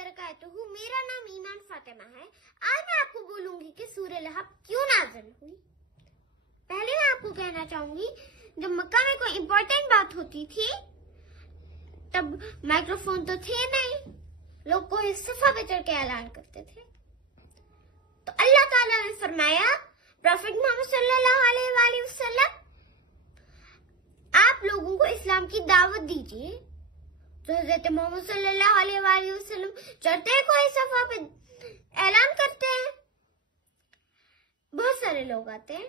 वबरकातुहू। मेरा नाम ईमान फातिमा है। आज मैं आपको बोलूंगी कि सूरह लहब क्यों नाज़िल हुई। पहले मैं आपको कहना चाहूंगी, जब मक्का में कोई इम्पोर्टेंट बात होती थी तब माइक्रोफोन तो थे नहीं, लोग कोई सफा पे चढ़ के ऐलान करते थे। तो अल्लाह ताला ने फरमाया, प्रॉफिट मोहम्मद सल्लल्लाहु अलैहि वसल्लम, आप लोगों को इस्लाम की दावत दीजिए। तो हजरत मोहम्मद सल्लल्लाहु अलैहि वसल्लम चढ़ते हैं कोई सफा पे, ऐलान करते हैं, बहुत सारे लोग आते हैं।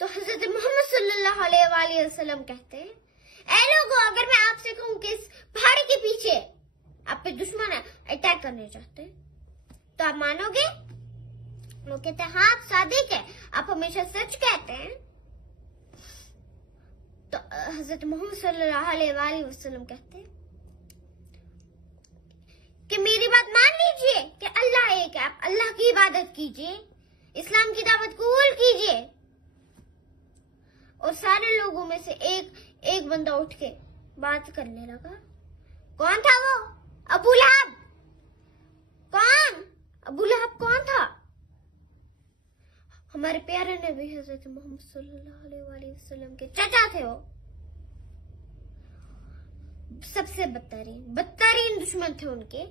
तो हजरत मोहम्मद सल्लल्लाहु अलैहि वसल्लम कहते हैं, ऐ लोगों, अगर मैं आपसे कहूं कि इस पहाड़ी के पीछे आप पे दुश्मन अटैक करने चाहते हैं तो आप मानोगे? वो कहते हैं, हाँ आप सादिक है, आप हमेशा सच कहते हैं। तो हजरत मोहम्मद सल्लल्लाहु अलैहि वसल्लम कहते हैं कि मेरी बात मान लीजिए कि अल्लाह एक है, आप अल्लाह की इबादत कीजिए, इस्लाम की दावत कबूल कीजिए। और सारे लोगों में से एक बंदा उठ के बात करने लगा। कौन था वो? अबू लहब। कौन? अबू लहब कौन था? हमारे प्यारे नबी हजरत मोहम्मद सल्लल्लाहु अलैहि वसल्लम के चाचा थे। वो सबसे बदतरीन दुश्मन थे उनके।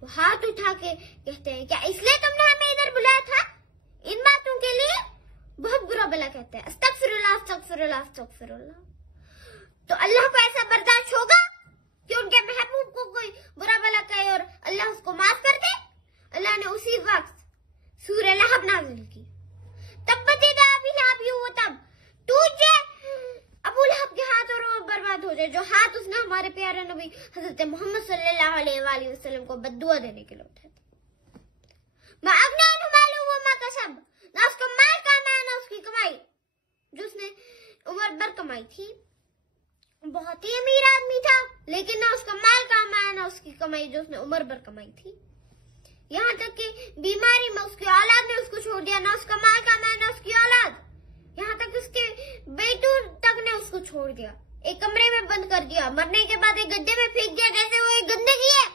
वो हाथ उठा के कहते हैं, क्या इसलिए तुमने हमें इधर बुलाया था? इन बातों के लिए बहुत बुरा भला कहते हैं, अस्तगफिरुल्लाह अस्तगफिरुल्लाह अस्तगफिरुल्लाह। तो अल्लाह को ऐसा बर्दाश्त होगा कि उनके महबूब को कोई बुरा भला कहे और अल्लाह उसको माफ कर दे? अल्लाह ने उसी वक्त सूरह लहब नाज़िल की। तब बचेगा अभी लहब हो, तब टूट जाए अबू लहब के हाथ और वो बर्बाद हो जाए, जो हाथ उसने हमारे प्यारे नबी हजरत मोहम्मद सल्लल्लाहु अलैहि वसल्लम को बद्दुआ देने के लिए उठाया था। ना उसको माल काम आया ना उसकी कमाई, जो उसने उम्र भर कमाई थी। बहुत ही अमीर आदमी था, लेकिन ना उसका माल काम आया ना उसकी कमाई जो उसने उम्र भर कमाई थी। यहाँ तक कि बीमारी में उसकी औलाद ने उसको छोड़ दिया, ना उसका माल काम आया ना उसकी औलाद। यहाँ तक उसके बेटू तक ने उसको छोड़ दिया, एक कमरे में बंद कर दिया, मरने के बाद एक गड्ढे में फेंक दिया जैसे वो एक गंदगी है।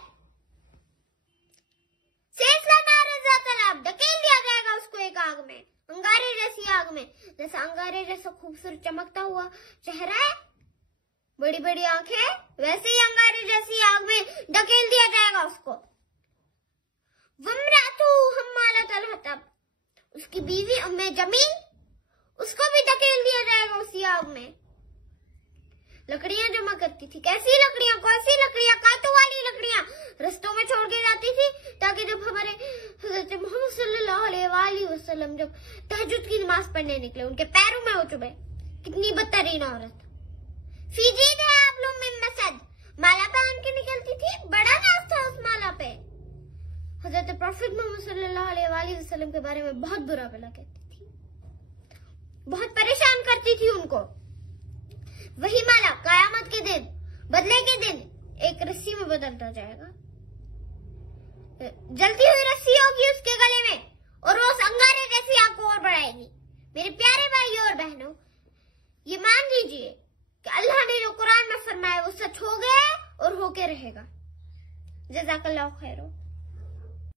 धकेल दिया जाएगा उसको एक आग में, अंगारे जैसी आग में। जैसा अंगारे जैसा खूबसूरत चमकता हुआ चेहरा है, बड़ी बड़ी आंखें, वैसे ही अंगारे जैसी आग में धकेल दिया जाएगा उसको। वम्रातु हम्मालतल हतब, उसकी बीवी उम्मे जमील, उसको भी धकेल दिया जाएगा उसी आग में। लकड़ियां जमा करती थी, कैसी लकड़ियां? कौन-सी लकड़ियां? कांटों वाली लकड़ियां रस्तों में छोड़ के जाती थी, ताकि जब हमारे हजरत मोहम्मद सल्लल्लाहु अलैहि वसल्लम जब तहज्जुद की नमाज पढ़ने निकले, उनके पैरों में हो चुभे। कितनी बदतरीन औरत। फीजीद है आप लोग में मसद, माला पहन के निकलती थी, बड़ा नाज था उस माला पे। हजरत प्रॉफिट मोहम्मद सल्लल्लाहु अलैहि वसल्लम के बारे में बहुत बुरा भला कहती थी, बहुत परेशान करती थी उनको। वही माला कयामत के दिन, बदले के दिन एक रस्सी में बदलता जाएगा, जलती हुई रस्सी होगी उसके गले में, और वो अंगारे जैसी आग को और बढ़ाएगी। मेरे प्यारे भाइयों और बहनों, ये मान लीजिए कि अल्लाह ने जो कुरान में फरमाया वो सच हो गया और होके रहेगा। जज़ाकल्लाहु खैर।